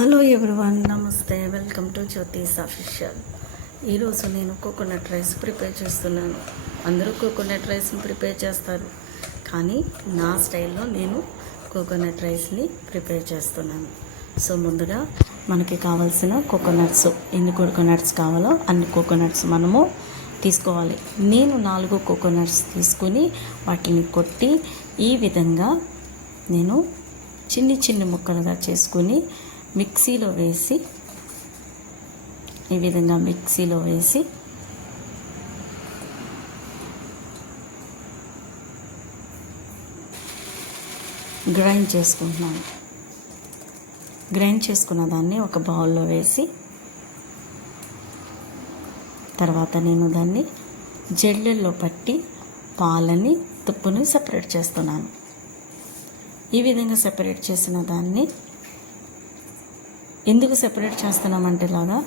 Hello everyone, నమస్తే. Welcome to జ్యోతిస్ official. ఈరోజు నేను కోకోనట్ రైస్ ప్రిపేర్ చేస్తున్నాను. అందరూ కోకోనట్ రైస్ని ప్రిపేర్ చేస్తారు, కానీ నా స్టైల్లో నేను కోకోనట్ రైస్ని ప్రిపేర్ చేస్తున్నాను. సో ముందుగా మనకి కావాల్సిన కోకోనట్స్, ఎన్ని కోకోనట్స్ కావాలో అన్ని కోకోనట్స్ మనము తీసుకోవాలి. నేను 4 కోకోనట్స్ తీసుకుని వాటిని కొట్టి ఈ విధంగా నేను చిన్ని ముక్కలుగా చేసుకుని మిక్సీలో వేసి, ఈ విధంగా మిక్సీలో వేసి గ్రైండ్ చేసుకుంటున్నాను. గ్రైండ్ చేసుకున్న దాన్ని ఒక బౌల్లో వేసి, తర్వాత నేను దాన్ని జల్లెల్లో పట్టి పాలని తుప్పుని సెపరేట్ చేస్తున్నాను. ఈ విధంగా సెపరేట్ చేసిన దాన్ని ఎందుకు సెపరేట్ చేస్తున్నామంటే, ఇలాగా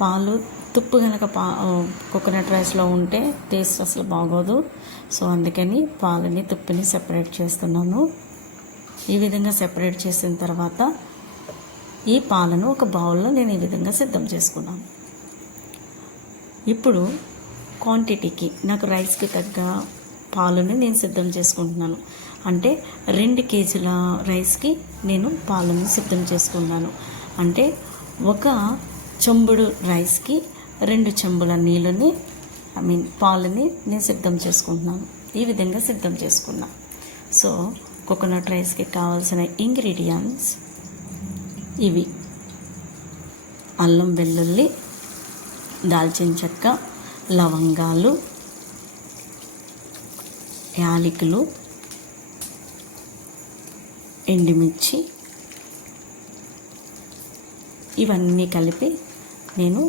పాలు తుప్పు కనుక కోకోనట్ రైస్లో ఉంటే టేస్ట్ అసలు బాగోదు. సో అందుకని పాలని తుప్పుని సెపరేట్ చేస్తున్నాను. ఈ విధంగా సెపరేట్ చేసిన తర్వాత ఈ పాలను ఒక బౌల్లో నేను ఈ విధంగా సిద్ధం చేసుకున్నాను. ఇప్పుడు క్వాంటిటీకి నాకు రైస్కి తగ్గ పాలను నేను సిద్ధం చేసుకుంటున్నాను. అంటే 2 కేజీల రైస్కి నేను పాలను సిద్ధం చేసుకున్నాను. అంటే ఒక చెంబుడు రైస్కి 2 చెంబుల నీళ్ళని పాలని నేను సిద్ధం చేసుకుంటున్నాను. ఈ విధంగా సిద్ధం చేసుకున్నా. సో కోకోనట్ రైస్కి కావాల్సిన ఇంగ్రీడియంట్స్ ఇవి: అల్లం వెల్లుల్లి, దాల్చిన చెక్క, లవంగాలు, యాలకులు, ఎండుమిర్చి, ఇవన్నీ కలిపి నేను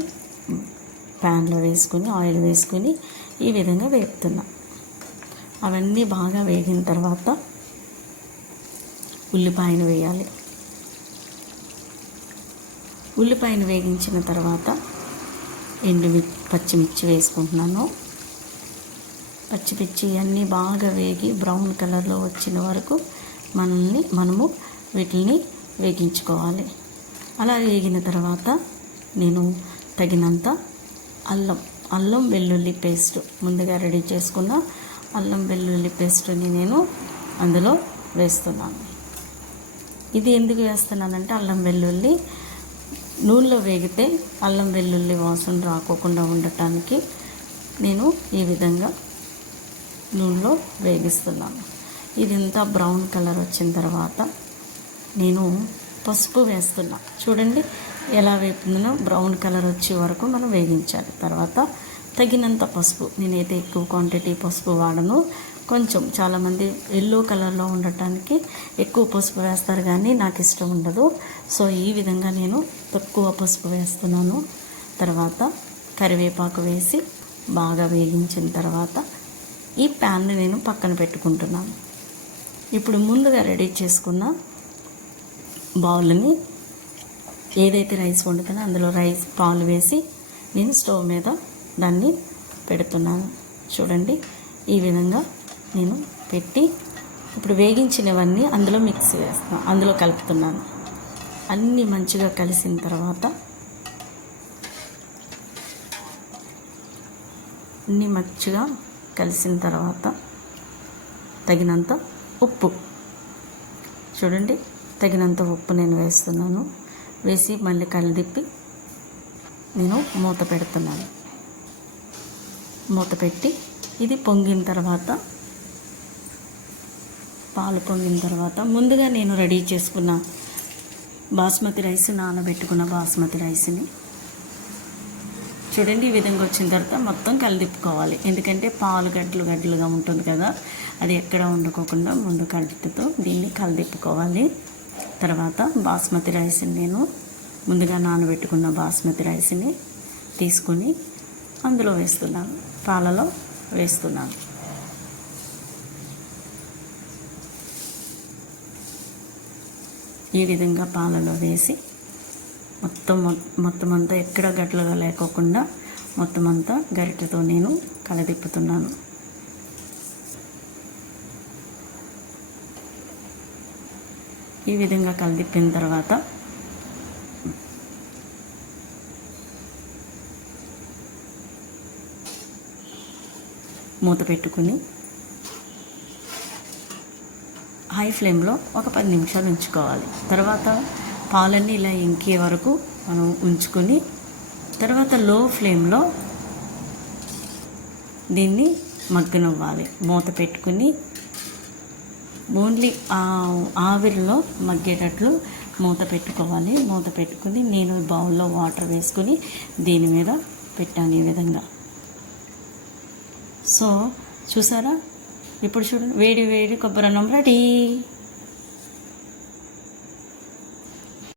ప్యాన్లో వేసుకుని ఆయిల్ వేసుకుని ఈ విధంగా వేపుతున్నా. అవన్నీ బాగా వేగిన తర్వాత ఉల్లిపాయను వేయాలి. ఉల్లిపాయను వేగించిన తర్వాత పచ్చిమిర్చి వేసుకుంటున్నాను. పచ్చిమిర్చి అన్నీ బాగా వేగి బ్రౌన్ కలర్లో వచ్చిన వరకు మనము వీటిని వేగించుకోవాలి. అలా వేగిన తర్వాత నేను తగినంత అల్లం వెల్లుల్లి పేస్ట్, ముందుగా రెడీ చేసుకున్న అల్లం వెల్లుల్లి పేస్ట్ని నేను అందులో వేస్తున్నాను. ఇది ఎందుకు వేస్తున్నానంటే, అల్లం వెల్లుల్లి నూనెలో వేగితే అల్లం వెల్లుల్లి వాసన రాకోకుండా ఉండటానికి నేను ఈ విధంగా నూనెలో వేగిస్తున్నాను. ఇదంతా బ్రౌన్ కలర్ వచ్చిన తర్వాత నేను పసుపు వేస్తున్నా. చూడండి ఎలా వేపుందో, బ్రౌన్ కలర్ వచ్చే వరకు మనం వేగించాలి. తర్వాత తగినంత పసుపు, నేనైతే ఎక్కువ క్వాంటిటీ పసుపు వాడను. కొంచెం చాలామంది ఎల్లో కలర్లో ఉండటానికి ఎక్కువ పసుపు వేస్తారు, కానీ నాకు ఇష్టం ఉండదు. సో ఈ విధంగా నేను తక్కువ పసుపు వేస్తున్నాను. తర్వాత కరివేపాకు వేసి బాగా వేగించిన తర్వాత ఈ ప్యాన్ని నేను పక్కన పెట్టుకుంటున్నాను. ఇప్పుడు ముందుగా రెడీ చేసుకున్న బౌల్ని, ఏదైతే రైస్ వండుతానో అందులో పాలు వేసి నేను స్టవ్ మీద దాన్ని పెడుతున్నాను. చూడండి ఈ విధంగా నేను పెట్టి ఇప్పుడు వేగించినవన్నీ అందులో మిక్స్ చేస్తాను, అందులో కలుపుతున్నాను. అన్నీ మంచిగా కలిసిన తర్వాత తగినంత ఉప్పు, చూడండి తగినంత ఉప్పు నేను వేస్తున్నాను. వేసి మళ్ళీ కలిదిప్పి నేను మూత పెడుతున్నాను. మూత పెట్టి ఇది పొంగిన తర్వాత, పాలు పొంగిన తర్వాత ముందుగా నేను రెడీ చేసుకున్న బాస్మతి రైస్, నానబెట్టుకున్న బాస్మతి రైస్ని చూడండి ఈ విధంగా వచ్చిన తర్వాత మొత్తం కలిదిప్పుకోవాలి. ఎందుకంటే పాలు గడ్డలుగా ఉంటుంది కదా, అది ఎక్కడ వండుకోకుండా ముందు కడుపుతో దీన్ని కలిదిప్పుకోవాలి. తర్వాత బాస్మతి రైస్ని నేను ముందుగా నానబెట్టుకున్న బాస్మతి రైస్ని తీసుకొని అందులో వేస్తున్నాను, పాలలో వేస్తున్నాను. ఈ విధంగా పాలలో వేసి మొత్తం అంతా ఎక్కడ గట్లుగా లేకోకుండా మొత్తం అంతా గరిటెతో నేను కలదిప్పుతున్నాను. ఈ విధంగా కలిపిన తర్వాత మూత పెట్టుకుని హై ఫ్లేమ్లో ఒక 10 నిమిషాలు ఉంచుకోవాలి. తర్వాత పాలన్నీ ఇలా ఇంకే వరకు మనం ఉంచుకొని తర్వాత లో ఫ్లేమ్లో దీన్ని మగ్గనివ్వాలి. మూత పెట్టుకుని ఓన్లీ ఆవిరిలో మగ్గేటట్లు మూత పెట్టుకోవాలి. మూత పెట్టుకుని నేను బౌల్లో వాటర్ వేసుకుని దీని మీద పెట్టాను ఈ విధంగా. సో చూసారా, ఇప్పుడు చూడండి వేడి వేడి కొబ్బరి అన్నం రెడీ.